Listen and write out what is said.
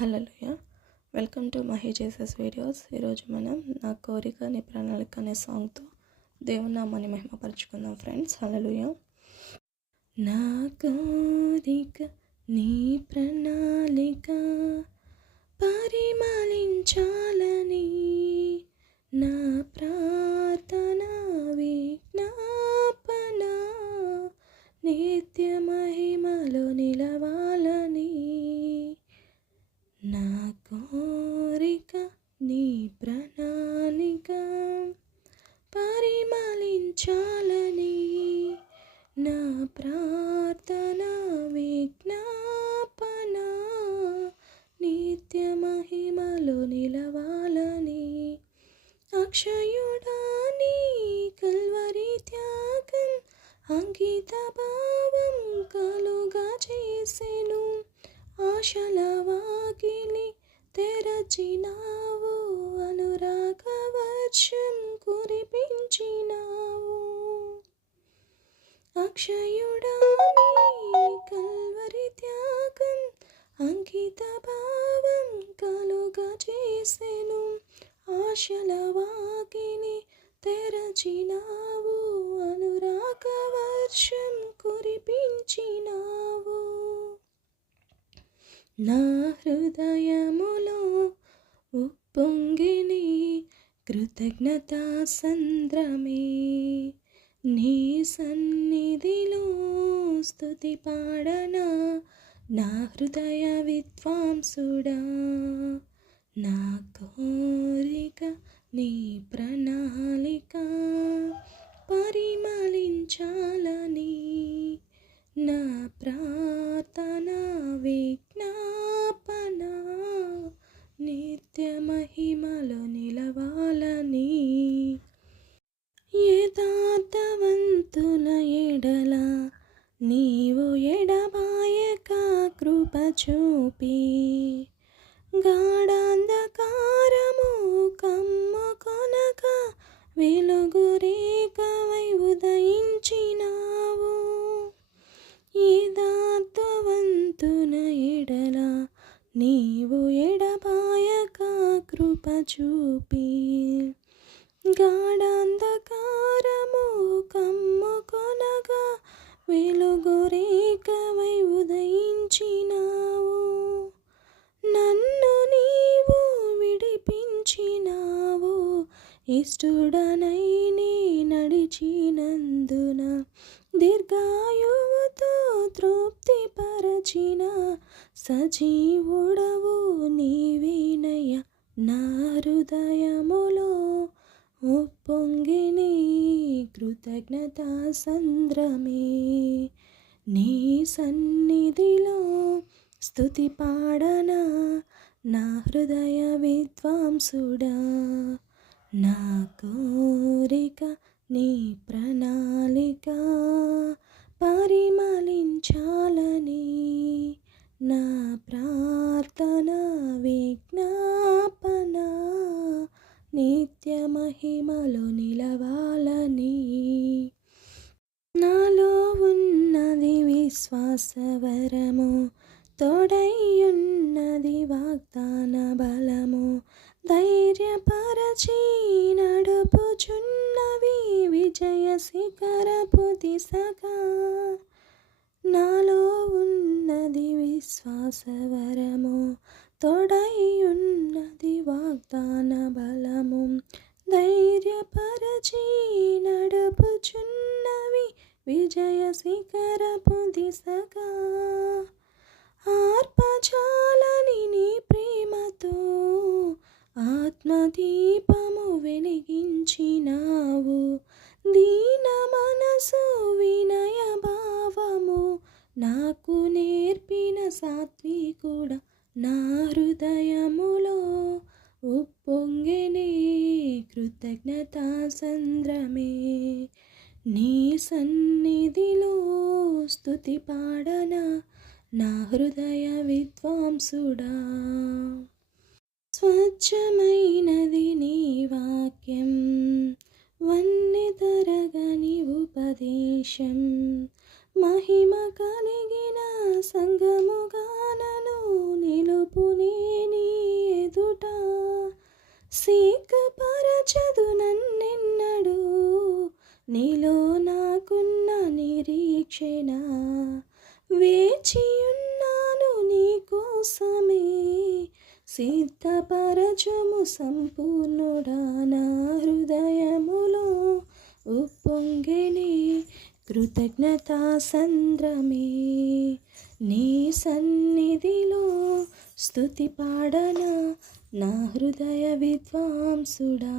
Hallelujah. Welcome to Mahi Jesus videos. ఈరోజు మనం నా కోరిక నీ ప్రణాళిక అనే సాంగ్తో దేవుని నామాన్ని మహిమపరుచుకుందాం ఫ్రెండ్స్. హల్లెలూయా. నా కోరిక నీ ప్రణాళిక పరిమళించాలని, నా ప్రార్థన విజ్ఞాపన నిత్య మహిమలో నిలవాలని, నా కోరిక నీ ప్రణాళిక పరిమళించాలని, నా ప్రార్థన విజ్ఞాపన నిత్య మహిమలో నిలవాలని, అక్షయుడా నీ కల్వరి త్యాగం అంకిత భావం కలుగా చేసెను, ఆశల వాకిలి తెరచినావు, అనురాగ వర్షం కురిపించినావు. అక్షయుడా నీ కల్వరి త్యాగం అంకిత భావం కలుగా చేసెను, ఆశల వాకిలి తెరచినావు, అనురాగ వర్షం కురిపించినావు. నా హృదయములో ఉప్పొంగిని కృతజ్ఞతా సంద్రమే, నీ సన్నిధిలో స్తుతి పాడనా నా హృదయ విద్వాంసుడా. నా కోరిక నీ ప్రణాళిక పరిమళించాలని, నా ప్రార్థన విజ్ఞాపన నిత్య మహిమలో నిలవాలని, యథార్థవంతుల ఎడల నీవు ఎడబాయక కృప చూపి, గాఢాంధకారము కమ్ముకొనక వెలుగు రేఖవై ఉదయించినావు. యథార్థవంతుల ఎడల నీవు ఎడబాయక కృప చూపి, గాఢాంధకారము కమ్ముకొనగా వెలుగు రేఖవై ఉదయించినావు. నన్ను నీవు విడిపించినావు, ఇష్టడనై నీ నడిచినందున, దీర్ఘాయువుతో తృప్తిపరచిన సజీవుడవు నీవేనయ్య. నా హృదయములో ఉప్పొంగిని కృతజ్ఞతా సంద్రమే, నీ సన్నిధిలో స్తుతి పాడనా నా హృదయ విద్వాంసుడా. నా కోరిక నీ ప్రణాళిక పరిమళించాలని, నా ప్రార్థన విజ్ఞాపన నిత్య మహిమలో నిలవాలని, నాలో ఉన్నది విశ్వాసవరము, తోడైయున్నది వాగ్దాన బలము, ధైర్యపరచి నడుపుచున్నవి విజయ శిఖరపు దిశగా. నాలో ఉన్నది విశ్వాసవరము, తోడైయున్నది వాగ్దాన బలము, ధైర్యపరచి నడుపుచున్నవి విజయ శిఖరపు దిశగా. ఆర్పచాలని నీ ప్రేమతో ఆత్మదీపము వెలిగించినావు, దీన మనసు వినయ భావము నాకు నేర్పిన సాత్వికుడా. నా హృదయములో ఉప్పొంగిని కృతజ్ఞతా సంద్రమే, నీ సన్నిధిలో స్తుతి పాడనా నా హృదయ విద్వాంసుడా. స్వచ్ఛమైనది నీ వాక్యం, వన్నె తరగని ఉపదేశం, మహిమ కలిగిన సంగముగా నన్ను నిలుపునే సిగ్గుపరచదు నన్నెన్నడూ నీలో నాకున్న నిరీక్షణ. వేచియున్నాను నీ కోసమే సిద్ధపరచుము సంపూర్ణుడా. నా హృదయములో ఉప్పొంగెనే కృతజ్ఞతా సంద్రమే. నీ సన్నిధిలో స్తుతి పాడనా నా హృదయ విద్వాంసుడా.